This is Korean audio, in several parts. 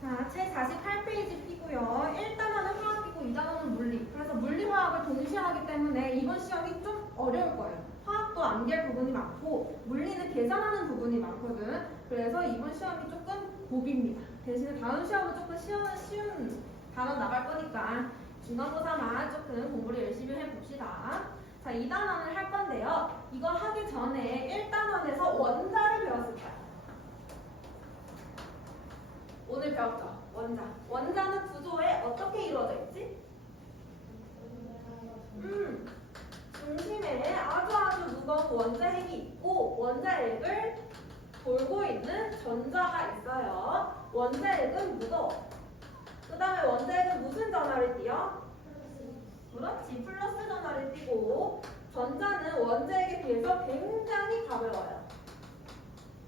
자, 제 48페이지 피고요. 1단원은 화학이고 2단원은 물리. 그래서 물리화학을 동시에 하기 때문에 이번 시험이 좀 어려울 거예요. 화학도 암기할 부분이 많고 물리는 계산하는 부분이 많거든. 그래서 이번 시험이 조금 고비입니다. 대신에 다음 시험은 조금 쉬운 단원 나갈 거니까 중간고사만 조금 공부를 열심히 해봅시다. 자, 2단원을 할 건데요. 이거 하기 전에 1단원에서 원자를 배웠을 거예요. 오늘 배웠죠? 원자. 원자는 구조에 어떻게 이루어져 있지? 중심에 아주 무거운 원자핵이 있고 원자핵을 돌고 있는 전자가 있어요. 원자핵은 무거워. 그 다음에 원자핵은 무슨 전하를 띠요? 그렇지. 플러스 전하를 띠고 전자는 원자핵에 비해서 굉장히 가벼워요.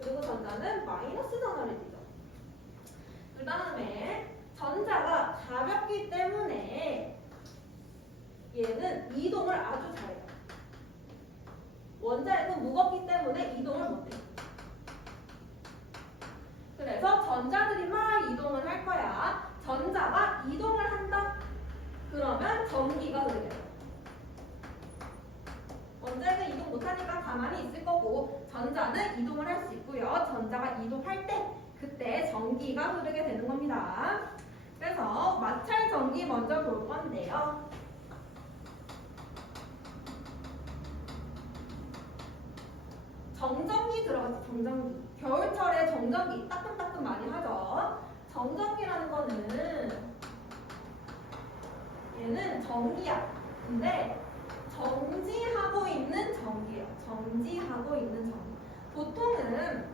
그리고 전자는 마이너스 전하를 띠죠. 그 다음에 전자가 가볍기 때문에 얘는 이동을 아주 잘해요. 원자핵은 무겁기 때문에 이동을 못해요. 그래서 전자들이 막 이동을 할 거야. 전자가 이동을 한다? 그러면 전기가 흐르게 돼요. 원자핵은 이동 못하니까 가만히 있을 거고 전자는 이동을 할 수 있고요. 전자가 이동할 때 그때 전기가 흐르게 되는 겁니다. 그래서 마찰 전기 먼저 볼 건데요. 정전기 들어가죠. 정전기. 겨울철에 정전기 따끔따끔 많이 하죠. 정전기라는 거는 얘는 전기야. 근데 정지하고 있는 전기예요. 정지하고 있는 전기. 보통은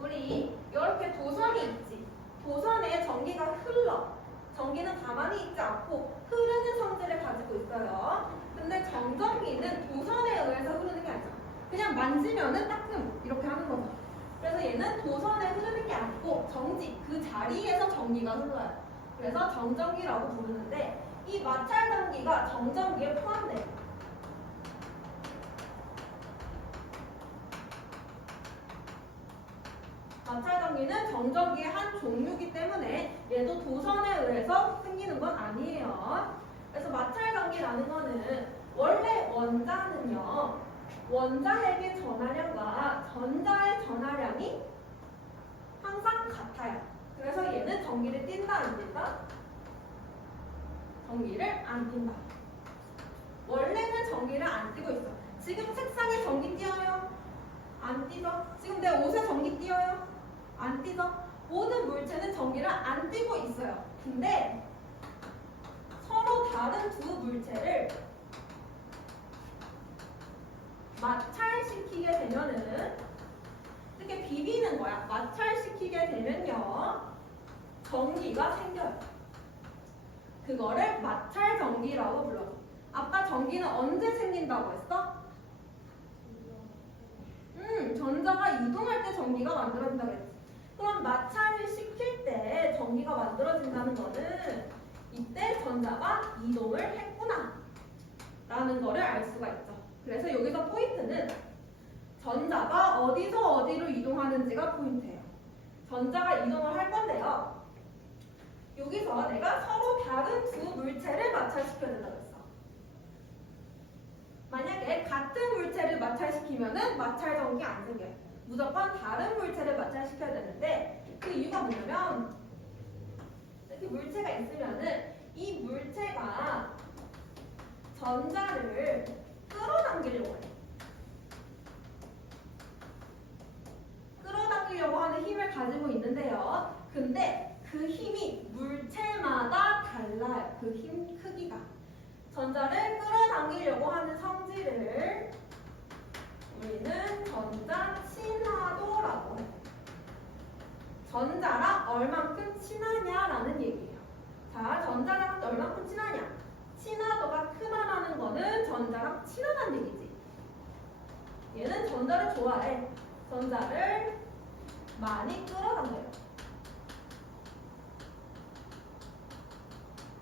우리 이렇게 도선이 있지. 도선에 전기가 흘러. 전기는 가만히 있지 않고 흐르는 성질을 가지고 있어요. 근데 정전기는 도선에 의해서 흐르는 게 아니죠. 그냥 만지면은 따끔 이렇게 하는 거죠. 그래서 얘는 도선에 흐르는 게 아니고 정지, 그 자리에서 전기가 흘러요. 그래서 정전기라고 부르는데 이 마찰 전기가 정전기에 포함돼요. 마찰 전기는 정전기의 한 종류이기 때문에 얘도 도선에 의해서 생기는 건 아니에요. 그래서 마찰 전기라는 거는 원래 원자는요. 원자핵의 전하량과 전자의 전하량이 항상 같아요. 그래서 얘는 전기를 띈다 안 띈다? 전기를 안 띈다. 원래는 전기를 안 띄고 있어. 지금 책상에 전기 띄어요? 안 띄죠? 지금 내 옷에 전기 띄어요? 안 띄죠? 모든 물체는 전기를 안 띄고 있어요. 근데 서로 다른 두 물체를 마찰시키게 되면은 이렇게 비비는 거야. 마찰시키게 되면요. 전기가 생겨요. 그거를 마찰 전기라고 불러요. 아까 전기는 언제 생긴다고 했어? 전자가 이동할 때 전기가 만들어진다고 했지. 그럼 마찰을 시킬 때 전기가 만들어진다는 거는 이때 전자가 이동을 했구나 라는 거를 알 수가 있죠. 그래서 여기서 포인트는 전자가 어디서 어디로 이동하는지가 포인트예요. 전자가 이동을 할 건데요. 여기서 내가 서로 다른 두 물체를 마찰시켜야 된다고 했어. 만약에 같은 물체를 마찰시키면은 마찰 전기 안 생겨요. 무조건 다른 물체를 마찰시켜야 되는데 그 이유가 뭐냐면 이렇게 물체가 있으면은 이 물체가 전자를 끌어당기려고 해요. 끌어당기려고 하는 힘을 가지고 있는데요. 근데 그 힘이 물체마다 달라요. 그 힘 크기가. 전자를 끌어당기려고 하는 성질을 우리는 전자 친화도라고 해요. 전자랑 얼만큼 친하냐라는 얘기예요. 자, 전자랑 얼만큼 친하냐? 친화도가 크다라는 거는 전자랑 친한 얘는 전자를 좋아해. 전자를 많이 끌어당겨요.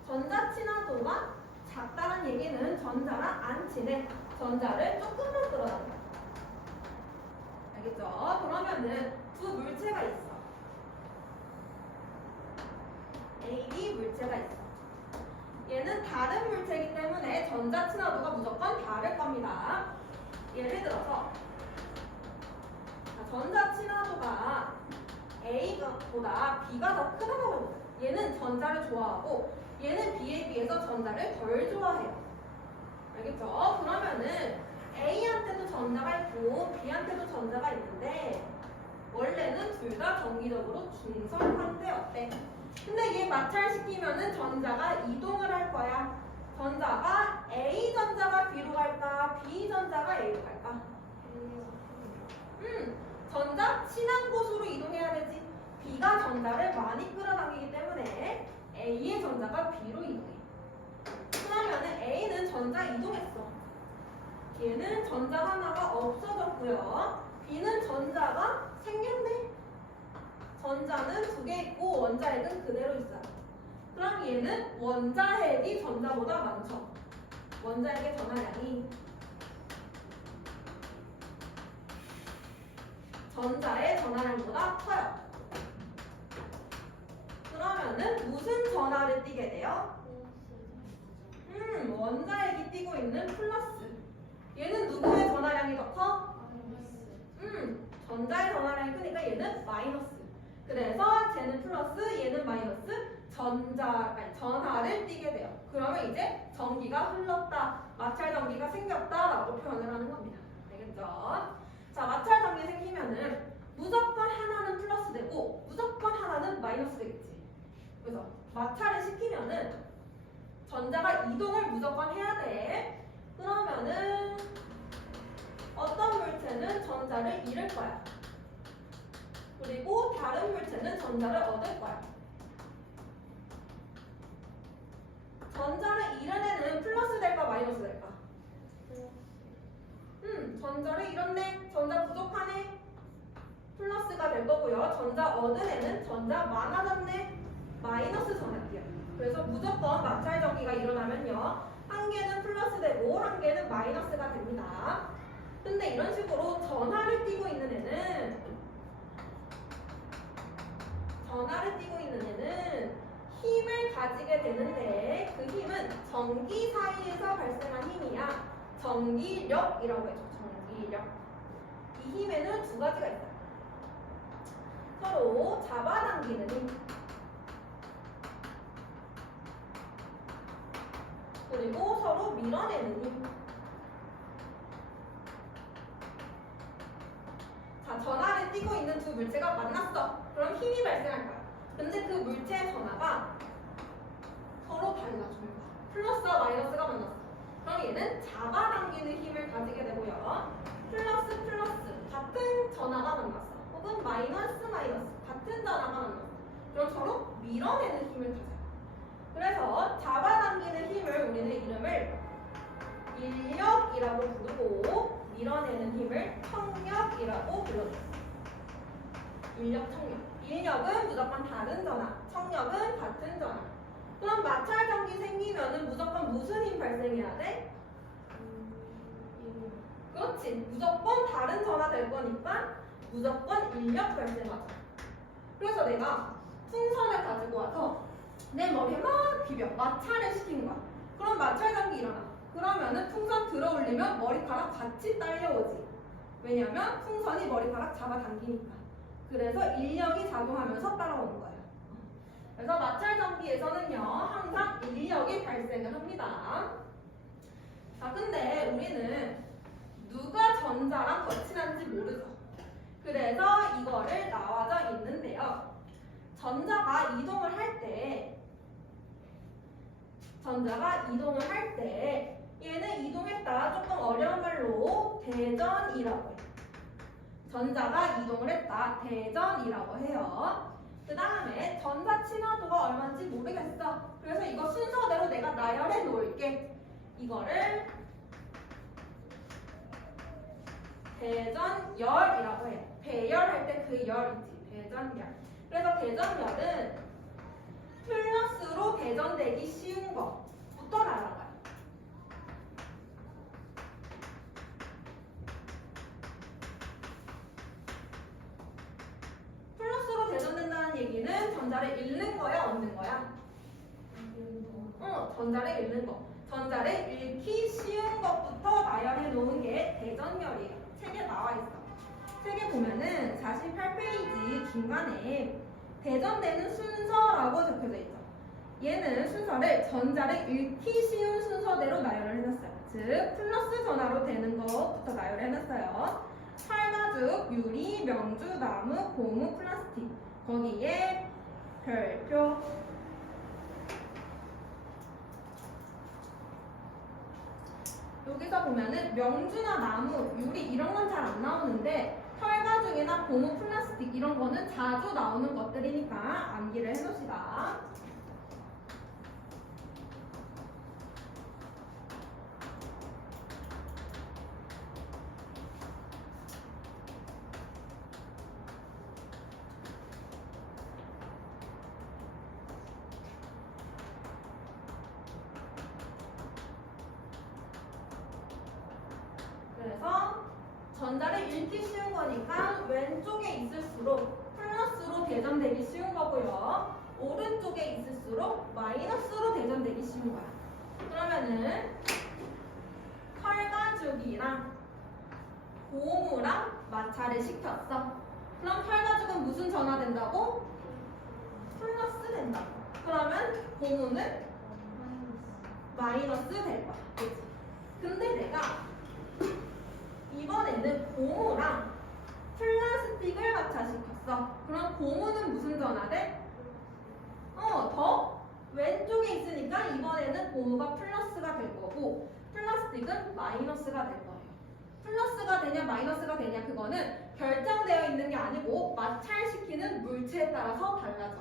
전자 친화도가 작다는 얘기는 전자랑 안 친해. 전자를 조금만 끌어당겨. 알겠죠? 그러면은 두 물체가 있어. A, B 물체가 있어. 얘는 다른 물체이기 때문에 전자 친화도가 무조건 다를 겁니다. 예를 들어서 전자 친화도가 A보다 B가 더 크다고 해보자. 얘는 전자를 좋아하고 얘는 B에 비해서 전자를 덜 좋아해요. 알겠죠? 그러면은 A한테도 전자가 있고 B한테도 전자가 있는데 원래는 둘 다 정기적으로 중성상태였대. 근데 얘 마찰시키면은 전자가 이동을 할 거야. 전자가 A 전자가 B로 갈까? B 전자가 A로 갈까? 전자 친한 곳으로 이동해야 되지. B가 전자를 많이 끌어당기기 때문에 A의 전자가 B로 이동해. 그러면은 A는 전자 이동했어. 얘는 전자 하나가 없어졌고요. B는 전자가 생겼네. 전자는 두 개 있고 원자핵은 그대로 있어요. 그럼 얘는 원자핵이 전자보다 많죠. 원자핵의 전하량이 전자의 전하량보다 커요. 그러면은 무슨 전하를 띠게 돼요? 원자핵이 띠고 있는 플러스. 얘는 누구의 전하량이 더 커? 전자의 전하량이 크니까 얘는 마이너스. 그래서 쟤는 플러스, 얘는 마이너스. 전하를 띠게 돼요. 그러면 이제 전기가 흘렀다, 마찰 전기가 생겼다라고 표현을 하는 겁니다. 알겠죠? 자, 마찰 전기 생기면은 무조건 하나는 플러스 되고 무조건 하나는 마이너스 되겠지. 그래서 마찰을 시키면은 전자가 이동을 무조건 해야 돼. 그러면은 어떤 물체는 전자를 잃을 거야. 그리고 다른 물체는 전자를 얻을 거야. 전자를 잃은 애는 플러스 될까 마이너스 될까? 전자를 잃었네. 전자 부족하네. 플러스가 될 거고요. 전자 얻은 애는 전자 많아졌네. 마이너스 전할게요. 그래서 무조건 마찰 전기가 일어나면요. 한 개는 플러스 되고 한 개는 마이너스가 됩니다. 근데 이런 식으로 전하를 띠고 있는 애는 힘을 가지게 되는데 그 힘은 전기 사이에서 발생한 힘이야. 전기력이라고 해줘. 전기력. 이 힘에는 두 가지가 있어요. 서로 잡아당기는 힘, 그리고 서로 밀어내는 힘. 자, 전하를 띠고 있는 두 물체가 만났어. 그럼 힘이 발생할 거야. 근데 그 물체의 전하가 서로 달라. 플러스와 마이너스가 만났어. 그럼 얘는 잡아당기는 힘을 가지게 되고요. 플러스 같은 전하가 만났어. 혹은 마이너스 같은 전하가 만났어. 그럼 서로 밀어내는 힘을 가져요. 그래서 잡아당기는 힘을 우리는 이름을 인력이라고 부르고 밀어내는 힘을 청력이라고 불러줘요. 인력, 청력. 인력은 무조건 다른 전하, 청력은 같은 전하. 그럼 마찰 전기 생기면은 무조건 무슨 힘 발생해야 돼? 그렇지. 무조건 다른 전하 될 거니까 무조건 인력 발생하죠. 그래서 내가 풍선을 가지고 와서 내 머리에 막 비벼. 마찰을 시키는 거야. 그럼 마찰 전기 일어나. 그러면은 풍선 들어 올리면 머리카락 같이 딸려오지. 왜냐면 풍선이 머리카락 잡아당기니까. 그래서 인력이 작용하면서 따라오는 거예요. 그래서 마찰 전기에서는요, 항상 인력이 발생을 합니다. 자, 근데 우리는 누가 전자랑 더 친한지 모르죠. 그래서 이거를 나와져 있는데요. 전자가 이동을 할 때 얘는 이동했다. 조금 어려운 말로 대전이라고 해요. 전자가 이동을 했다. 대전이라고 해요. 그 다음에 전자 친화도가 얼마인지 모르겠어. 그래서 이거 순서대로 내가 나열해 놓을게. 이거를 대전열이라고 해요. 배열할 때 그 열이지. 대전열. 그래서 대전열은 플러스로 대전되기 쉬운 것부터 알아봐요. 플러스로 대전된다는 얘기는 전자를 잃는 거야, 얻는 거야? 전자를 잃는 거. 전자를 잃기 쉬운 것부터 나열해 놓은 게 대전열이에요. 책에 나와 있어. 책에 보면은 48페이지 중간에 대전되는 순서라고 적혀져 있죠. 얘는 순서를 전자를 잃기 쉬운 순서대로 나열을 해놨어요. 즉 플러스 전화로 되는 것부터 나열을 해놨어요. 철가죽, 유리, 명주, 나무, 고무, 플라스틱. 거기에 별표. 여기서 보면은 명주나 나무, 유리 이런 건 잘 안 나오는데 철가죽이나 고무, 플라스틱 이런 거는 자주 나오는 것들이니까 암기를 해놓읍시다. 그래서 전자를 잃기 쉬운 거니까 왼쪽에 있을수록 플러스로 대전되기 쉬운 거고요. 오른쪽에 있을수록 마이너스로 대전되기 쉬운 거야. 그러면은 털가죽이랑 고무랑 마찰을 시켰어. 그럼 털가죽은 무슨 전화된다고? 플러스 된다고. 그러면 고무는 마이너스 될 거야. 그치? 근데 내가 이번에는 고무랑 플라스틱을 마찰시켰어. 그럼 고무는 무슨 전화돼? 더 왼쪽에 있으니까 이번에는 고무가 플러스가 될 거고 플라스틱은 마이너스가 될 거예요. 플러스가 되냐 마이너스가 되냐 그거는 결정되어 있는 게 아니고 마찰시키는 물체에 따라서 달라져.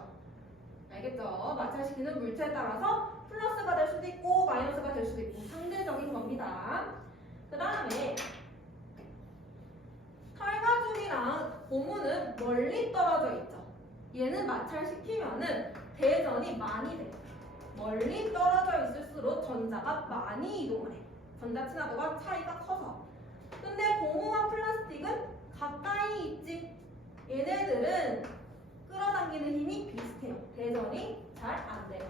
알겠죠? 마찰시키는 물체에 따라서 플러스가 될 수도 있고 마이너스가 될 수도 있고 상대적인 겁니다. 그 다음에 털가죽이랑 고무는 멀리 떨어져 있죠. 얘는 마찰시키면은 대전이 많이 돼. 멀리 떨어져 있을수록 전자가 많이 이동을 해. 전자 친화도가 차이가 커서. 근데 고무와 플라스틱은 가까이 있지. 얘네들은 끌어당기는 힘이 비슷해요. 대전이 잘 안 돼요.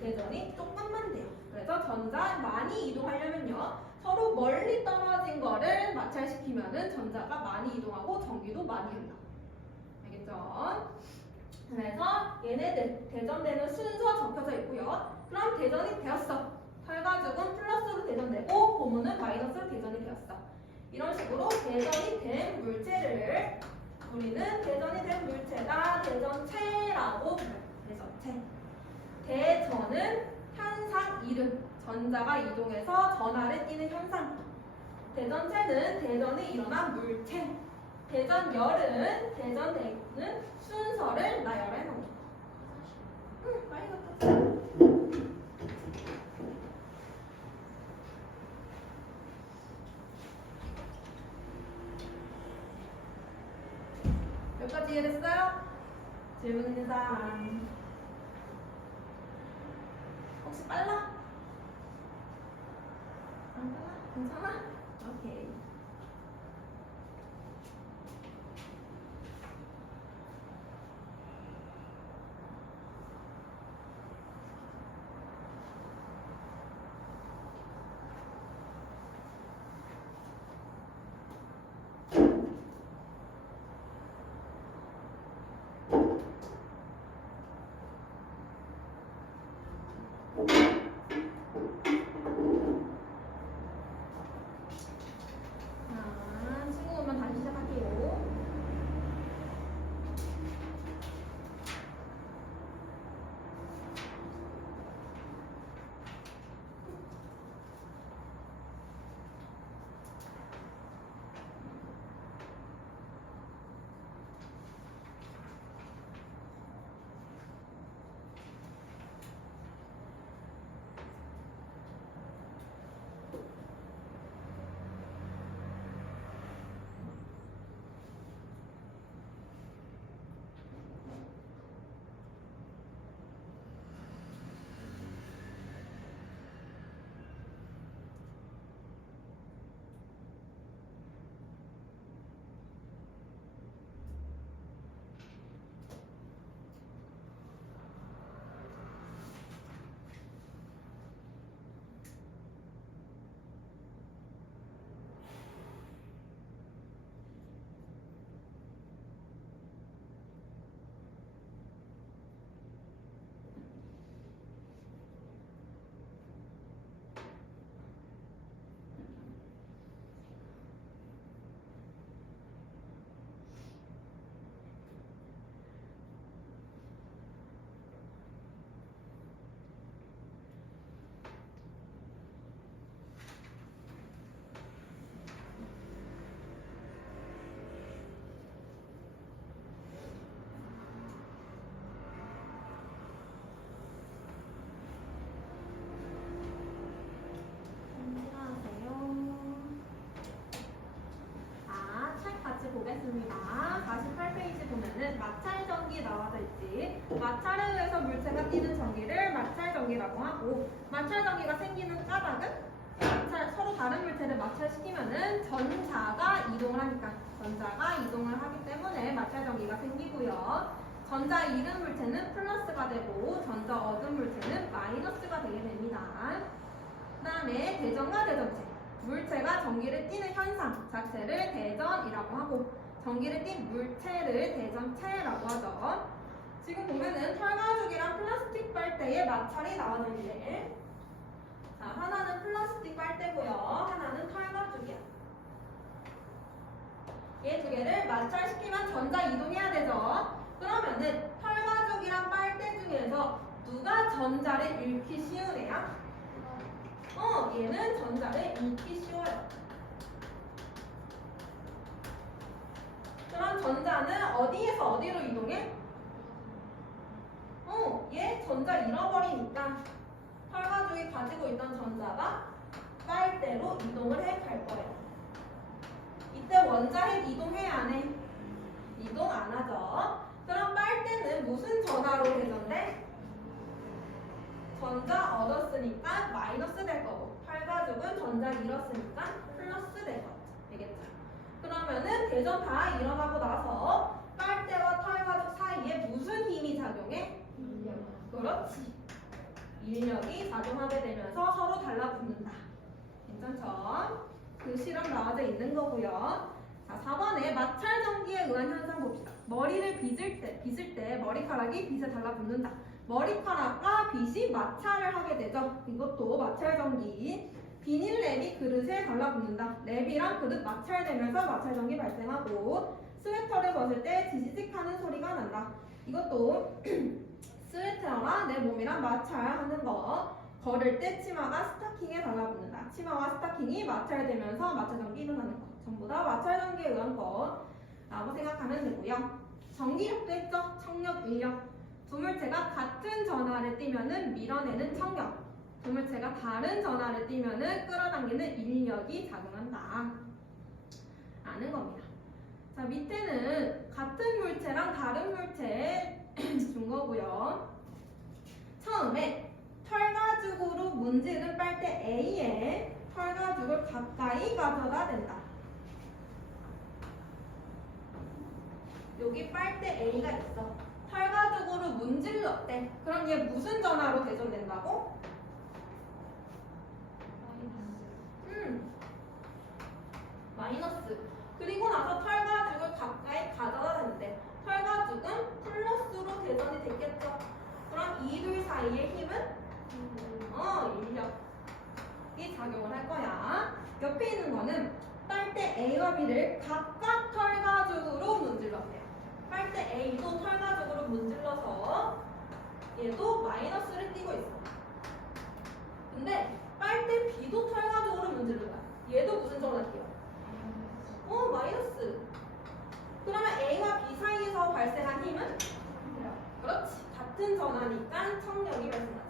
대전이 조금만 돼요. 그래서 전자 많이 이동하려면요. 서로 멀리 떨어진 거를 마찰시키면은 전자가 많이 이동하고 전기도 많이 흘러. 알겠죠? 그래서 얘네들 대전되는 순서 적혀져 있고요. 그럼 대전이 되었어. 털가죽은 플러스로 대전되고 고무는 마이너스로 대전이 되었어. 이런 식으로 대전이 된 물체를 우리는 대전이 된 물체가 대전체라고 불러요. 대전체. 대전은 현상 이름. 전자가 이동해서 전하를 띠는 현상. 대전체는 대전이 일어난 물체. 대전열은 대전되는 순서를 나열해 놓은 거. 많이 갔다. 몇 가지 이해됐어요? 질문 있는 사람. 혹시 빨라? 안 빨라? 괜찮아? 오케이. 있습니다. 48페이지 보면은 마찰 전기 나와져 있지. 마찰에 의해서 물체가 띠는 전기를 마찰 전기라고 하고, 마찰 전기가 생기는 까닭은 서로 다른 물체를 마찰시키면은 전자가 이동을 하니까 전자가 이동을 하기 때문에 마찰 전기가 생기고요. 전자 잃은 물체는 플러스가 되고 전자 얻은 물체는 마이너스가 되게 됩니다. 그 다음에 대전과 대전체. 물체가 전기를 띠는 현상 자체를 대전이라고 하고 전기를 띈 물체를 대전체라고 하죠. 지금 보면은 털가죽이랑 플라스틱 빨대에 마찰이 나와져 있는데 자, 하나는 플라스틱 빨대고요. 하나는 털가죽이야. 얘 두 개를 마찰시키면 전자 이동해야 되죠. 그러면은 털가죽이랑 빨대 중에서 누가 전자를 잃기 쉬운 애야? 얘는 전자를 잃기 쉬워요. 그럼 전자는 어디에서 어디로 이동해? 얘 전자 잃어버리니까 털가죽이 가지고 있던 전자가 빨대로 이동을 해 갈 거예요. 이때 원자핵 이동해야 안 해? 이동 안 하죠. 그럼 빨대는 무슨 전하로 대전돼? 전자 얻었으니까 마이너스 될 거고 털가죽은 전자 잃었으니까 플러스 될 거죠. 되겠죠? 그러면은 대전 다 일어나고 나서 빨대와 털가죽 사이에 무슨 힘이 작용해? 인력. 그렇지. 인력이 작용하게 되면서 서로 달라붙는다. 괜찮죠? 그 실험 나와져 있는 거고요. 자, 4번에 마찰 전기에 의한 현상 봅시다. 머리를 빗을 때 머리카락이 빗에 달라붙는다. 머리카락과 빗이 마찰을 하게 되죠. 이것도 마찰 전기. 비닐랩이 그릇에 달라붙는다. 랩이랑 그릇 마찰되면서 마찰 전기 발생하고 스웨터를 벗을 때 지지직하는 소리가 난다. 이것도 스웨터랑 내 몸이랑 마찰하는 거. 걸을 때 치마가 스타킹에 달라붙는다. 치마와 스타킹이 마찰되면서 마찰 전기 일어나는 거. 전부 다 마찰 전기에 의한 거라고 생각하면 되고요. 전기력도 했죠. 청력, 인력. 두 물체가 같은 전하를 띠면은 밀어내는 청력. 두 물체가 다른 전하를 띠면은 끌어당기는 인력이 작용한다. 아는 겁니다. 자, 밑에는 같은 물체랑 다른 물체 준 거고요. 처음에 털가죽으로 문지른 빨대 A에 털가죽을 가까이 가져다 댄다. 여기 빨대 A가 있어. 털가죽으로 문질렀대. 그럼 얘 무슨 전하로 대전된다고? 마이너스. 그리고 나서 털가죽을 가까이 가져다 댄대. 털가죽은 플러스로 대전이 됐겠죠. 그럼 이 둘 사이의 힘은? 인력이 작용을 할 거야. 옆에 있는 거는 빨대 A와 B를 각각 털가죽으로 문질렀대요. 빨대 A도 털가죽으로 문질러서 얘도 마이너스를 띄고 있어. 근데 빨대 B도 털가죽으로 문질러봐. 얘도 무슨 전화 띄어? 마이너스. 그러면 A와 B 사이에서 발생한 힘은? 그렇지. 같은 전하니까 청력이 발생하지.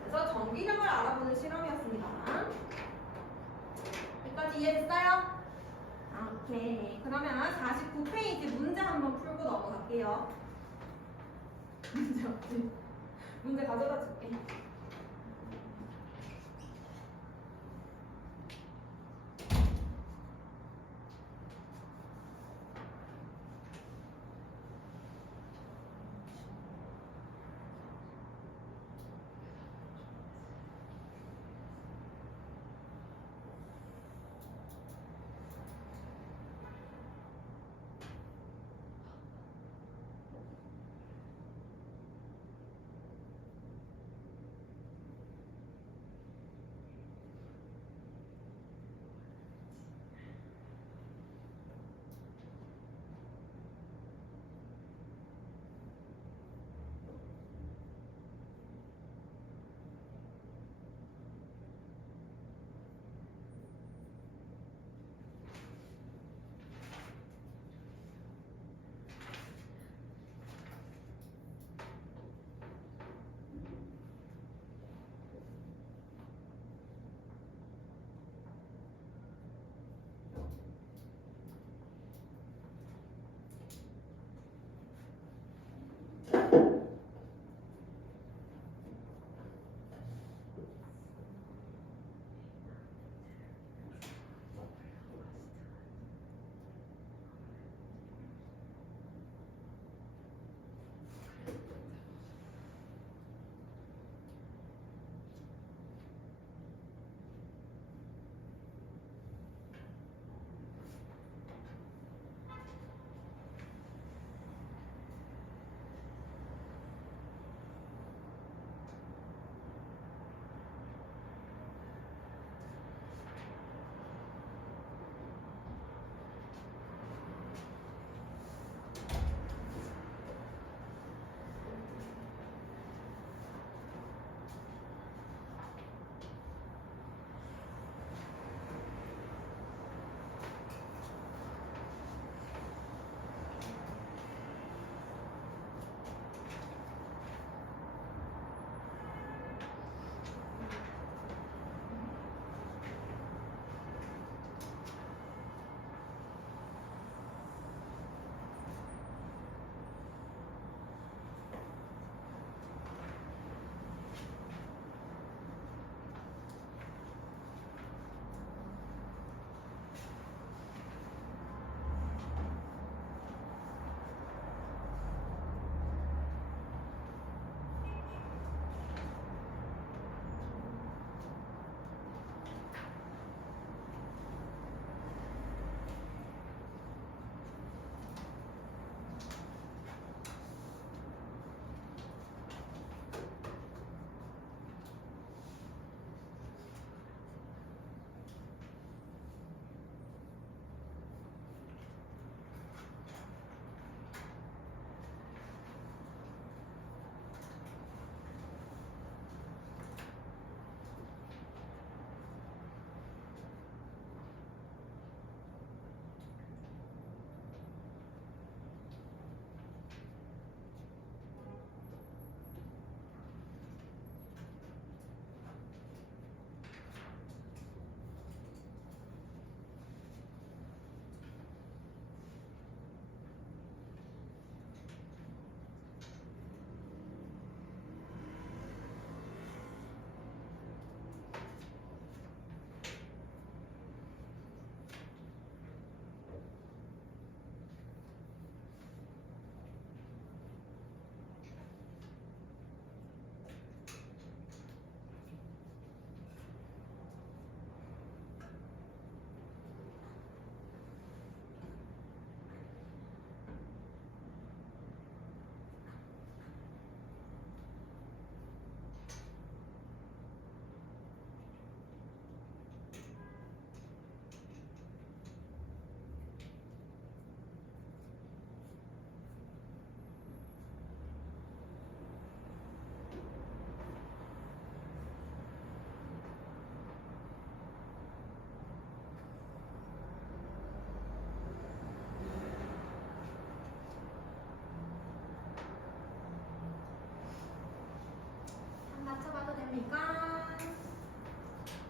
그래서 전기력을 알아보는 실험이었습니다. 여기까지 이해됐어요? 오케이. 그러면 49페이지 문제 한번 풀고 넘어갈게요. 문제 없지? 문제 가져다 줄게.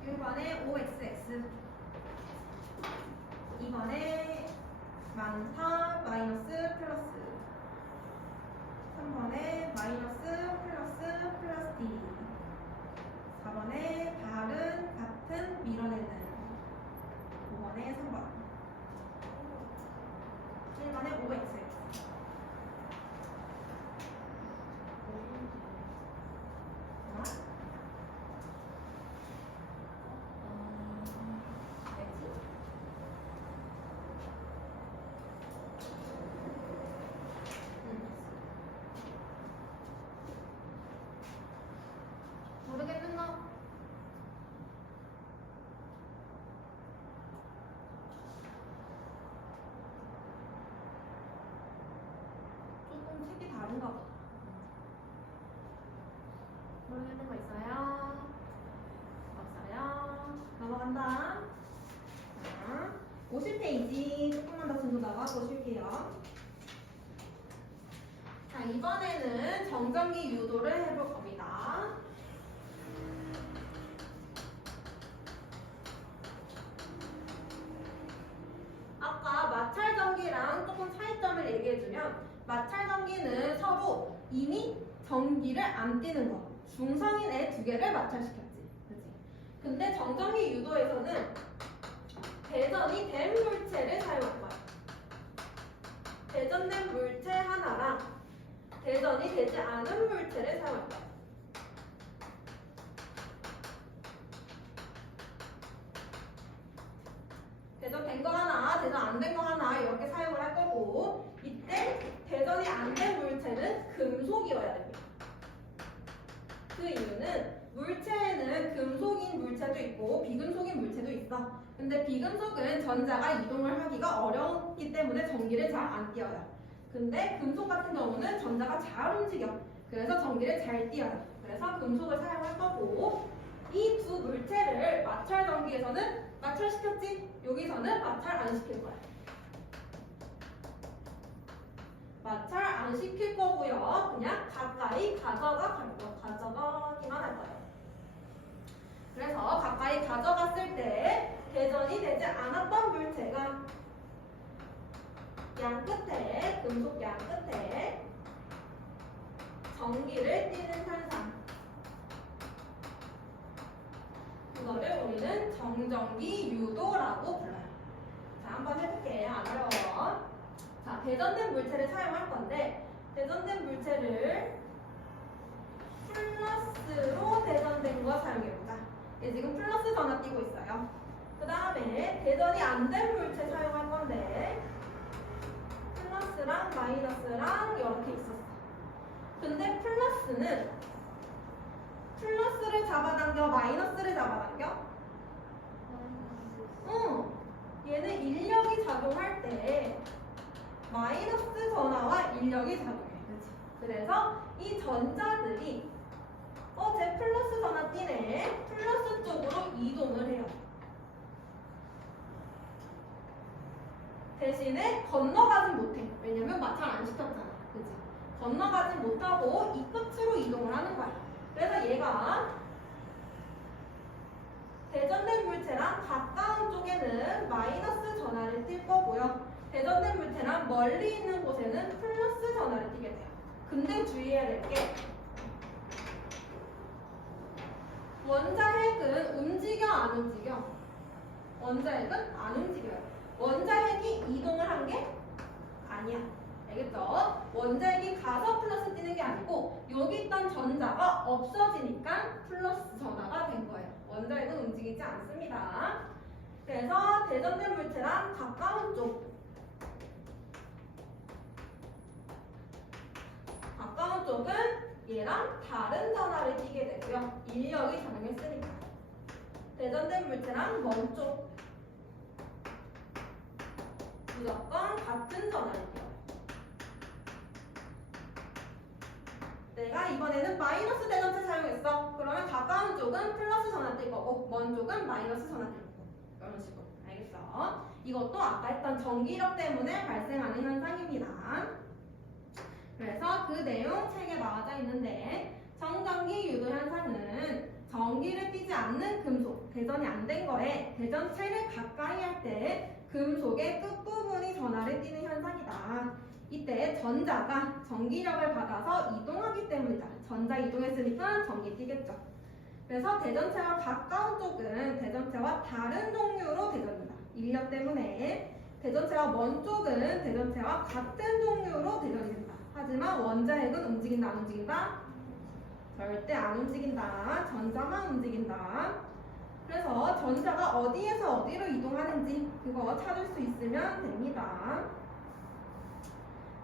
1번에 OXX 2번에 많다 마이너스 플러스 3번에 마이너스 플러스 플러스 D 4번에 다른 같은 밀어내는 5번에 3번 1번에 OXX 모르겠는가? 조금 색이 다른가 보다. 모르겠는 거 있어요? 없어요? 넘어간다. 자, 50페이지 조금만 더 진도 나가 보실게요. 자, 이번에는 정전기 유도를 해볼 겁니다. 아까 마찰전기랑 조금 차이점을 얘기해주면 마찰전기는 서로 이미 전기를 안 띠는 거. 중성인 두 개를 마찰시켰지. 그치? 근데 정전기 유도에서는 대전이 된 물체를 사용할 거야. 대전된 물체 하나랑 대전이 되지 않은 물체를 사용할 거야. 대전된 거 하나, 대전 안 된 거 하나 이렇게 사용을 할 거고 이때 대전이 안 된 물체는 금속이어야 됩니다. 그 이유는 물체에는 금속인 물체도 있고 비금속인 물체도 있어. 근데 비금속은 전자가 이동을 하기가 어렵기 때문에 전기를 잘 안 띄어요. 근데 금속 같은 경우는 전자가 잘 움직여. 그래서 전기를 잘 띄어요. 그래서 금속을 사용할 거고 이 두 물체를 마찰 전기에서는 마찰시켰지? 여기서는 마찰 안 시킬 거야. 마찰 안 시킬 거고요. 그냥 가까이 가져가기만 할 거예요. 그래서 가까이 가져갔을 때 대전이 되지 않았던 물체가 양 끝에, 금속 양 끝에 전기를 띠는 현상. 그거를 우리는 정전기 유도라고 불러요. 자, 한번 해볼게요. 안 어려워. 자, 대전된 물체를 사용할 건데 대전된 물체를 플러스로 대전된 거 사용해보자. 지금 플러스 전화 띄고 있어요. 그 다음에 대전이 안 된 물체 사용할 건데 플러스랑 마이너스랑 이렇게 있었어. 근데 플러스는 플러스를 잡아당겨 마이너스를 잡아당겨? 응. 얘는 인력이 작용할 때 마이너스 전하와 인력이 작용해. 그치? 그래서 이 전자들이 제 플러스 전하 띠네. 플러스 쪽으로 이동을 해요. 대신에 건너가진 못해. 왜냐면 마찰 안 시켰잖아. 그치? 건너가진 못하고 이 끝으로 이동을 하는 거야. 그래서 얘가 대전된 물체랑 가까운 쪽에는 마이너스 전하를 띌 거고요. 대전된 물체랑 멀리 있는 곳에는 플러스 전하를 띠게 돼요. 근데 주의해야 될 게 원자핵은 움직여 안 움직여? 원자핵은 안 움직여요. 원자핵이 이동을 한 게 아니야. 알겠죠? 원자핵이 가서 플러스 띄는 게 아니고 여기 있던 전자가 없어지니까 플러스 전하가 된 거예요. 원자핵은 움직이지 않습니다. 그래서 대전된 물체랑 가까운 쪽은 얘랑 다른 전하를 띠게 되고요. 인력이 작용했으니까. 대전된 물체랑 먼 쪽 무조건 같은 전하를 띄어요. 내가 이번에는 마이너스 대전체 사용했어. 그러면 가까운 쪽은 플러스 전하 뜰 거고 먼 쪽은 마이너스 전하 뜰 거고 이런 식으로. 알겠어? 이것도 아까 했던 전기력 때문에 발생하는 현상입니다. 그래서 그 내용 책에 나와져 있는데 정전기 유도 현상은 전기를 띠지 않는 금속 대전이 안 된 거에 대전체를 가까이 할 때 금속의 끝부분이 전하를 띠는 현상이다. 이때 전자가 전기력을 받아서 이동하기 때문이다. 전자 이동했으니까 전기 띠겠죠. 그래서 대전체와 가까운 쪽은 대전체와 다른 종류로 대전된다. 인력 때문에. 대전체와 먼 쪽은 대전체와 같은 종류로 대전이 된다. 하지만 원자핵은 움직인다, 안 움직인다? 절대 안 움직인다. 전자만 움직인다. 그래서 전자가 어디에서 어디로 이동하는지 그거 찾을 수 있으면 됩니다.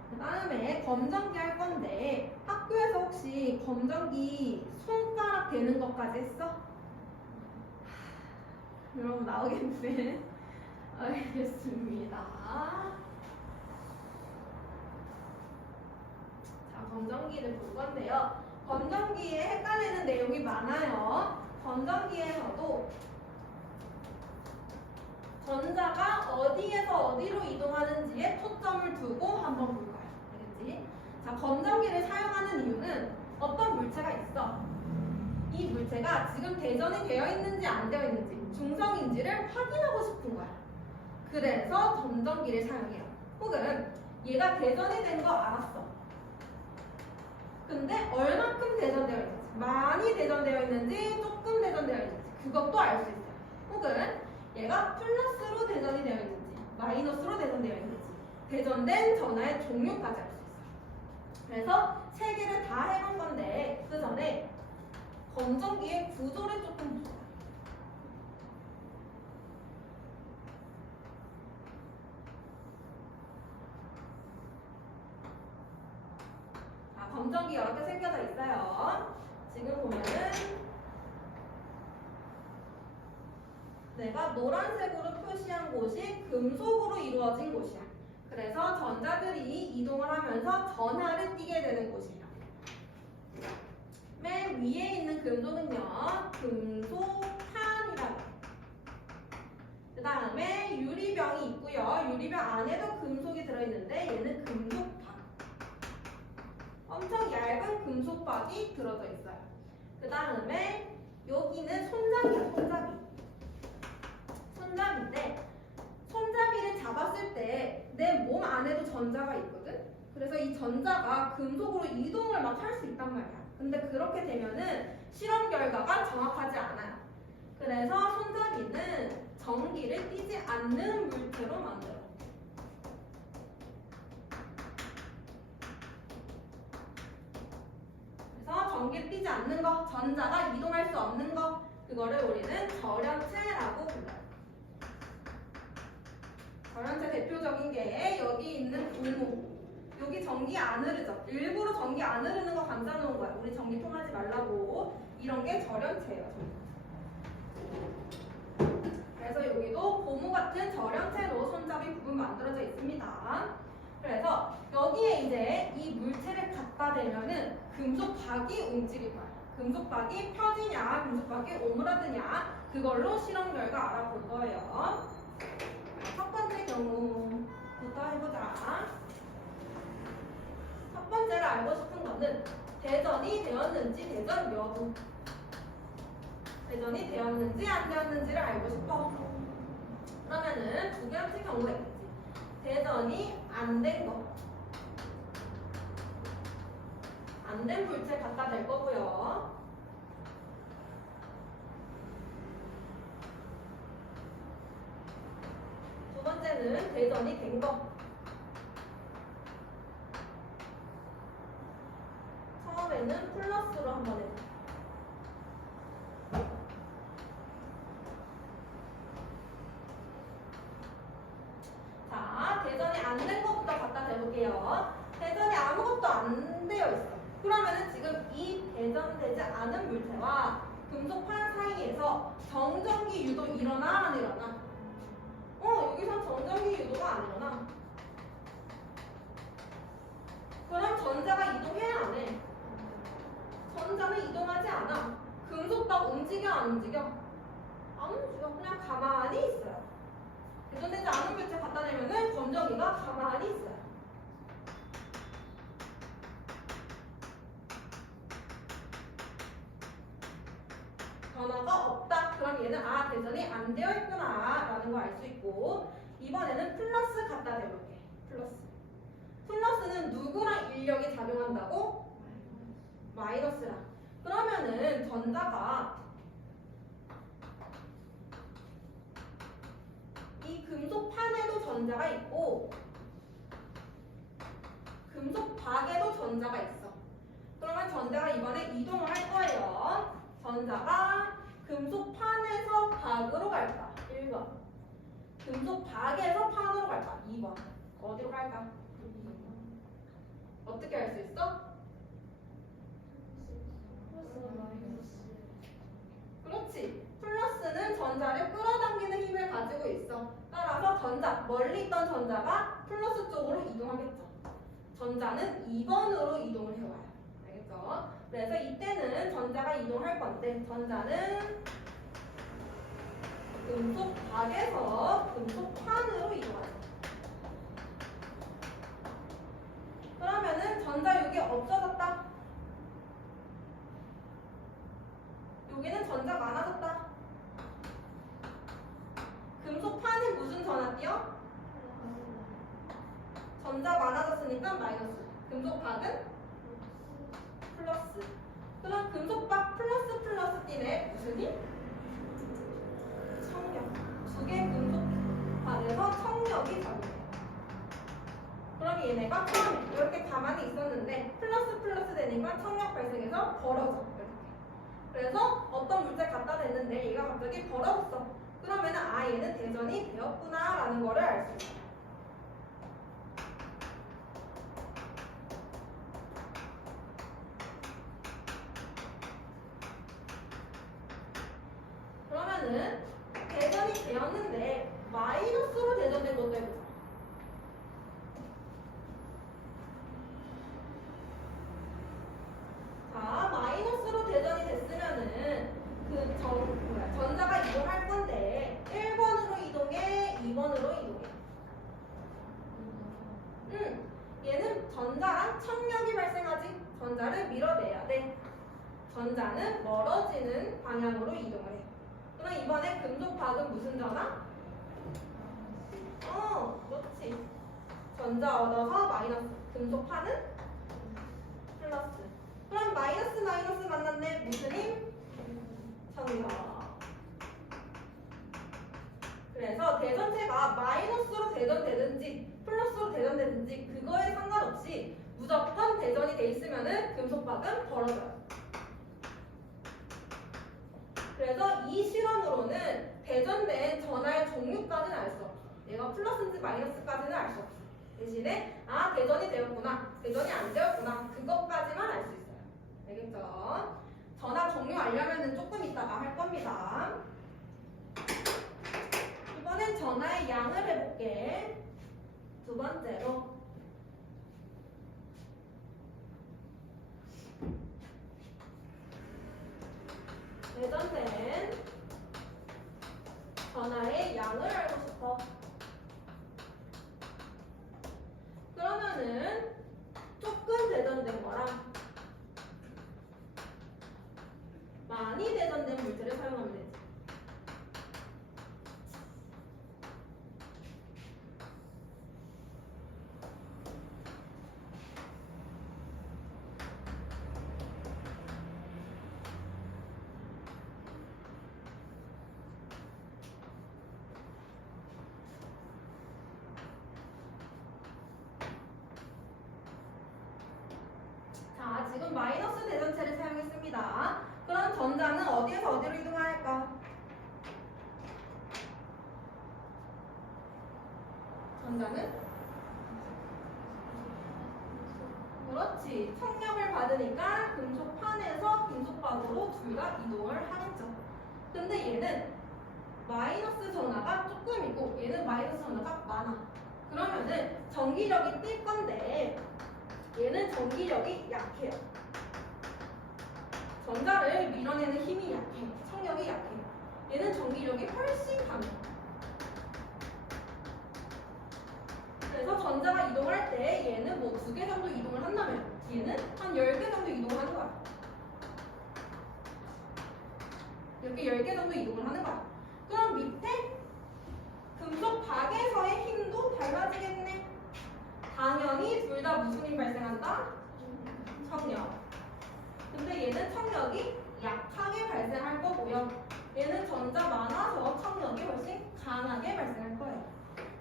그 다음에 검정기 할 건데 학교에서 혹시 검정기 손가락 대는 것까지 했어? 여러분 나오겠네. 알겠습니다. 자, 검정기를 볼 건데요. 검정기에 헷갈리는 내용이 많아요. 검정기에서도 전자가 어디에서 어디로 이동하는지에 초점을 두고 한번 볼 거야. 알겠지? 자, 검정기를 사용하는 이유는 어떤 물체가 있어. 이 물체가 지금 대전이 되어 있는지 안 되어 있는지, 중성인지를 확인하고 싶은 거야. 그래서 검정기를 사용해요. 혹은 얘가 대전이 된 거 알았어. 근데 얼마큼 대전되어 있는지, 많이 대전되어 있는지, 조금 대전되어 있는지 그것도 알 수 있어요. 혹은 얘가 플러스로 대전이 되어 있는지, 마이너스로 대전되어 있는지, 대전된 전하의 종류까지 알 수 있어요. 그래서 세 개를 다 해본 건데 그 전에 검정기의 구조를 조금 보자. 자, 검정기 이렇게 생겨져 있어요. 지금 보면은 내가 노란색으로 표시한 곳이 금속으로 이루어진 곳이야. 그래서 전자들이 이동을 하면서 전하를 띠게 되는 곳이에요. 맨 위에 있는 금속은요, 금속판이라고. 그 다음에 유리병이 있고요. 유리병 안에도 금속이 들어있는데 얘는 금속판. 엄청 얇은 금속박이 들어져 있어요. 그 다음에 여기는 손잡이야, 손잡이. 손잡이인데 손잡이를 잡았을 때 내 몸 안에도 전자가 있거든? 그래서 이 전자가 금속으로 이동을 막 할 수 있단 말이야. 근데 그렇게 되면은 실험 결과가 정확하지 않아요. 그래서 손잡이는 전기를 띠지 않는 물체로 만들어. 그래서 전기를 띠지 않는 거, 전자가 이동할 수 없는 거, 그거를 우리는 절연체라고 불러요. 절연체 대표적인 게 여기 있는 고무. 여기 전기 안 흐르죠? 일부러 전기 안 흐르는 거 감싸 놓은 거야. 우리 전기 통하지 말라고. 이런 게 절연체예요. 그래서 여기도 고무 같은 절연체로 손잡이 부분 만들어져 있습니다. 그래서 여기에 이제 이 물체를 갖다 대면은 금속박이 움직일 거야. 금속박이 펴지냐, 금속박이 오므라드냐, 그걸로 실험 결과 알아볼 거예요. 첫 번째 경우부터 해보자. 첫 번째로 알고 싶은 거는 대전이 되었는지, 대전 여부. 대전이 되었는지 안 되었는지를 알고 싶어. 그러면은 두 가지 경우가 있겠지. 대전이 안 된 거. 안 된 물체 갖다 댈 거고요. 두 번째는 대전이 된 거. 처음에는 플러스로 한번 해볼게요. 자, 대전이 안 된 것부터 갖다 대볼게요. 대전이 아무것도 안 되어 있어. 그러면은 지금 이 대전되지 않은 물체와 금속판 사이에서 정전기 유도 일어나 안 일어나? 여기서 정전기 유도가 안 일어나. 그럼 전자가 이동해 안 해? 전자는 이동하지 않아. 금속박 움직여 안 움직여? 안 움직여. 그냥 가만히 있어요. 대전되지 않은 물체 갖다 대면은 검정이가 가만히 있어요. 변화가 없다. 그럼 얘는 아 대전이 안 되어 있구나 라는 걸 알 수 있고 이번에는 플러스 갖다 대볼게. 플러스. 플러스는 누구랑 인력이 작용한다고? 마이너스랑. 그러면은 전자가 이 금속판에도 전자가 있고 금속박에도 전자가 있어. 그러면 전자가 이번에 이동을 할 거예요. 전자가 금속판에서 박으로 갈까? 1번. 금속박에서 판으로 갈까? 2번. 어디로 갈까? 어떻게 알 수 있어? 그렇지. 플러스는 전자를 끌어당기는 힘을 가지고 있어. 따라서 전자, 멀리 있던 전자가 플러스 쪽으로 이동하겠죠. 전자는 2번으로 이동을 해와요. 알겠죠? 그래서 이때는 전자가 이동할 건데 전자는 금속박에서 금속판으로 이동하죠. 그러면은 전자 여기 없어졌다. 여기는 전자 많아졌다. 금속판이 무슨 전화 띄어? 전자 많아졌으니까 마이너스. 금속박은 플러스. 그럼 금속박 플러스 플러스 띄네. 무슨 힘? 청력. 두 개 금속박에서 청력이 작용해요. 그럼 얘네가 처음에 이렇게 가만히 있었는데 플러스 플러스 되니까 청력 발생해서 벌어져. 이렇게. 그래서 어떤 물질 갖다 댔는데 얘가 갑자기 벌어졌어. 그러면 아 얘는 대전이 되었구나 라는 거를 알 수 있어요. 그러면은 대전이 되었는데 마이너스로 대전된 것도 해보자. 자, 마이너스로 대전이 됐으면은 전자가 이동할 건데 1번으로 이동해, 2번으로 이동해. 얘는 전자랑 청력이 발생하지. 전자를 밀어내야 돼. 전자는 멀어지는 방향으로 이동을 해. 그럼 이번에 금속박은 무슨 전화? 그렇지. 전자 얻어서 마이너스. 금속판은 플러스. 그럼 마이너스 마이너스 만났네. 무슨 힘? 청력. 그래서 대전체가 마이너스로 대전되든지 플러스로 대전되든지 그거에 상관없이 무조건 대전이 돼 있으면은 금속박은 벌어져요. 그래서 이 실험으로는 대전된 전하의 종류까지는 알 수 없어. 얘가 플러스인지 마이너스까지는 알 수 없어. 대신에 아 대전이 되었구나, 대전이 안 되었구나 그것까지만 알 수 있어요. 알겠죠? 전하 종류 알려면은 조금 이따가 할 겁니다. 이번엔 전하의 양을 해볼게. 두 번째로 대전된 전하의 양을 알고 싶어. 그러면은 조금 대전된 거랑 많이 대전된 물질을 사용하면 되지. 자, 지금 마이너스 대전체를 사용했습니다. 그럼 전자는 어디에서 어디로 이동할까? 전자는? 그렇지. 청력을 받으니까 금속판에서 금속박으로 둘 다 이동을 하겠죠. 근데 얘는 마이너스 전하가 조금이고 얘는 마이너스 전하가 많아. 그러면은 전기력이 뛸 건데 얘는 전기력이 약해요. 전자를 밀어내는 힘이 약해. 청력이 약해. 얘는 전기력이 훨씬 강해. 그래서 전자가 이동할 때 얘는 뭐 2개 정도 이동을 한다면 얘는 한 10개 정도 이동을 하는 거야. 이렇게 10개 정도 이동을 하는 거야. 그럼 밑에 금속 박에서의 힘도 달라지겠네. 당연히 둘 다 무슨 힘 발생한다? 청력. 근데 얘는 청력이 약하게 발생할 거고요. 얘는 전자 많아서 청력이 훨씬 강하게 발생할 거예요.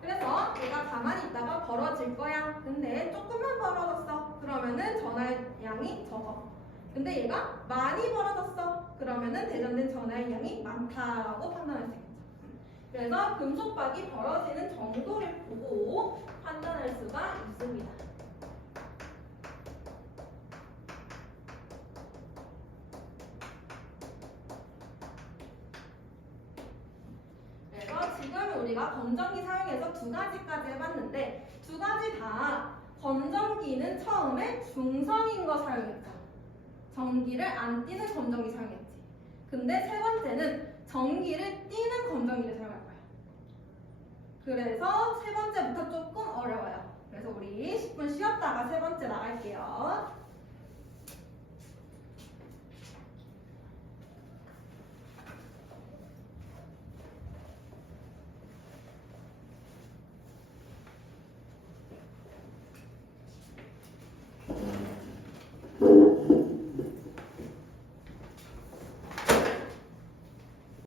그래서 얘가 가만히 있다가 벌어질 거야. 근데 조금만 벌어졌어. 그러면은 전하의 양이 적어. 근데 얘가 많이 벌어졌어. 그러면은 대전된 전하의 양이 많다라고 판단할 수 있겠죠. 그래서 금속박이 벌어지는 정도를 보고 판단할 수가 있습니다. 그래서 지금 우리가 검정기 사용해서 두 가지까지 해봤는데 두 가지 다 검정기는 처음에 중성인 거 사용했죠. 전기를 안 띠는 검정기 사용했지. 근데 세 번째는 전기를 띠는 검정기를 사용할 거야. 그래서 세 번째부터 조금 어려워요. 그래서 우리 10분 쉬었다가 세 번째 나갈게요.